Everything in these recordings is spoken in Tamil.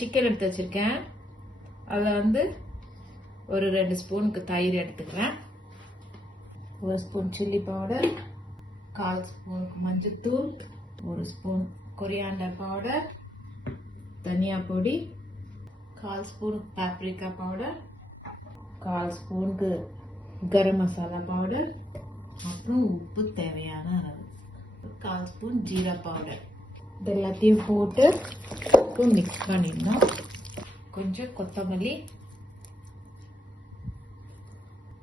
சிக்கன் எடுத்து வச்சிருக்கேன். அதில் வந்து ஒரு ரெண்டு ஸ்பூனுக்கு தயிர் எடுத்துக்கிறேன். ஒரு ஸ்பூன் சில்லி பவுடர் கால் ஸ்பூனுக்கு மஞ்சத்தூள் ஒரு ஸ்பூன் கொரியாண்டர் பவுடர் தனியா பொடி கால் ஸ்பூனுக்கு பாப்ரிக்கா பவுடர் கால் ஸ்பூனுக்கு கரம் மசாலா பவுடர் அப்புறம் உப்பு தேவையான அளவு. கால் ஸ்பூன் ஜீரா பவுடர் இது எல்லாத்தையும் போட்டு மிக்ஸ் பண்ணிடணும் கொஞ்சம் கொத்தமல்லி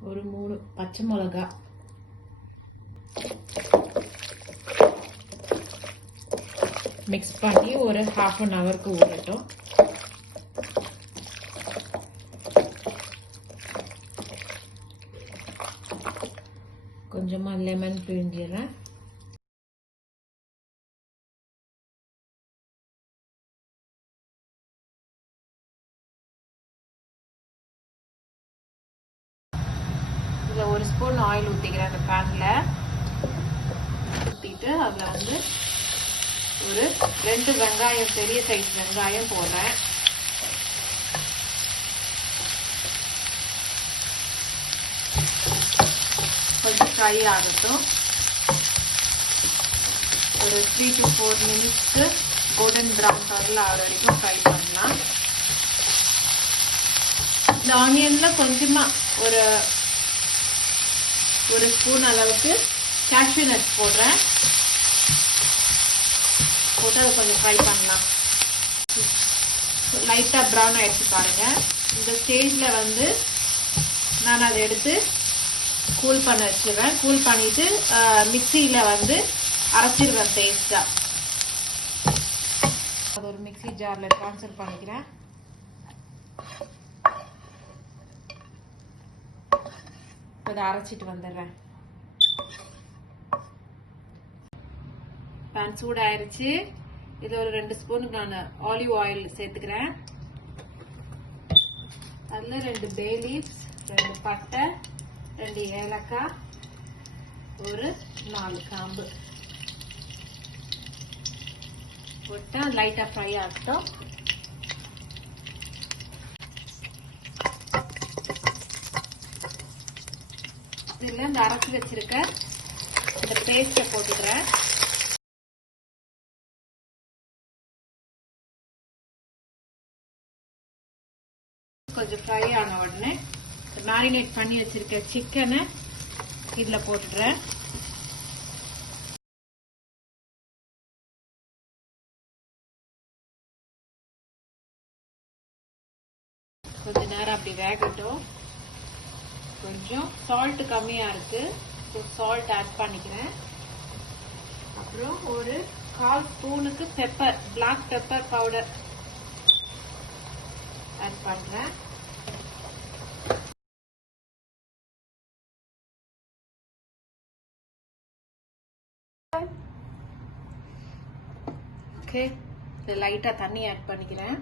ஒரு மூணு பச்சை மிளகா மிக்ஸ் பண்ணி ஒரு ஹாஃப் அன் ஹவருக்கு ஊறட்டும். கொஞ்சமாக லெமன் பிழிஞ்சிடறேன் ஒரு ஸ்பூன் ஆயில் ஊற்றிக்கிறேன் அந்த பேனில். ஊற்றிட்டு அதில் வந்து ஒரு ரெண்டு வெங்காயம் பெரிய சைஸ் வெங்காயம் போடுறேன். கொஞ்சம் ஃப்ரை ஆகட்டும். ஒரு த்ரீ டு ஃபோர் மினிட்ஸ்க்கு கோல்டன் ப்ரௌன் கலரில் ஆகிற வரைக்கும் ஃப்ரை பண்ணலாம். இந்த ஆனியனில் கொஞ்சமாக ஒரு ஒரு ஸ்பூன் அளவுக்கு கேஷ்யூ நட்ஸ் போடுறேன். போட்டு அதை கொஞ்சம் ஃப்ரை பண்ணலாம். லைட்டாக ப்ரௌன் ஆகிடுச்சு பாருங்கள் இந்த ஸ்டேஜில் வந்து நான் அதை எடுத்து கூல் பண்ண வச்சுருவேன். கூல் பண்ணிவிட்டு மிக்சியில் வந்து அரைச்சிடுவேன் பேஸ்ட்டாக அது ஒரு மிக்சி ஜாரில் ட்ரான்ஸ்ஃபர் பண்ணிக்கிறேன். இப்போ இதை அரைச்சிட்டு வந்துடுறேன். பேன் சூடாயிருச்சு. இதில் ஒரு ரெண்டு ஸ்பூனுக்கு நான் ஆலிவ் ஆயில் சேர்த்துக்கிறேன். அதில் ரெண்டு பே லீவ்ஸ் ரெண்டு பட்டை ரெண்டு ஏலக்காய் ஒரு நாலு காம்பு. போட்டு லைட்டாக ஃப்ரை ஆகட்டும். இதில் இந்த அரைச்சி வச்சிருக்க இந்த பேஸ்ட்டை போட்டுக்கிறேன். கொஞ்சம் ஃப்ரை ஆன உடனே மேரினேட் பண்ணி வச்சிருக்க சிக்கனை இதில் போட்டுடுறேன். கொஞ்ச நேரம் அப்படி வேகட்டும். கொஞ்சம் சால்ட் கம்மியாக இருக்கு. ஸோ சால்ட் ஆட் பண்ணிக்கிறேன். அப்புறம் ஒரு கால் ஸ்பூனுக்கு pepper black pepper powder add பண்ணுறேன் ஓகே இது லைட்டாக தண்ணி ஆட் பண்ணிக்கிறேன்.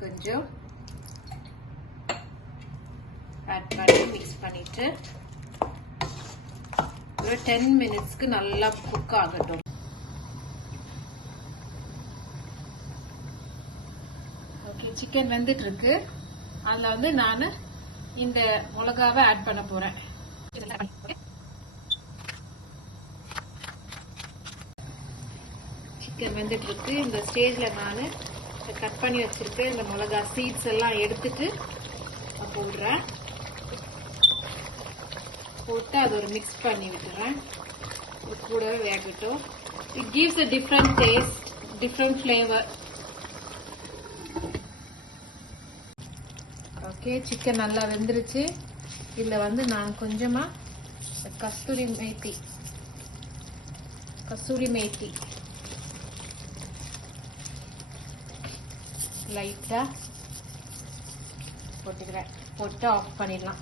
கொஞ்சம். ஆட் பண்ணி மிக்ஸ் பண்ணிட்டு ஒரு டென் மினிட்ஸ்க்கு நல்லா குக் ஆகட்டும். ஓகே சிக்கன் வெந்துட்டு இருக்கு அதில் வந்து நான் இந்த மிளகாவை ஆட் பண்ண போறேன். சிக்கன் வெந்துட்டு இருக்கு இந்த ஸ்டேஜ்ல நான் கட் பண்ணி வச்சிருக்க இந்த மிளகா சீட்ஸ் எல்லாம் எடுத்துட்டு போடுறேன். போட்டு அது ஒரு மிக்ஸ் பண்ணி விட்டுறேன். இது கூடவே வேகட்டும். It gives a different taste different flavour okay chicken நல்லா வெந்துருச்சு. இதில் வந்து நான் கொஞ்சமாக கஸ்தூரி மேத்தி. கஸ்தூரி மேத்தி. லைட்டாக போட்டுக்கிறேன். போட்டு ஆஃப் பண்ணிடலாம்.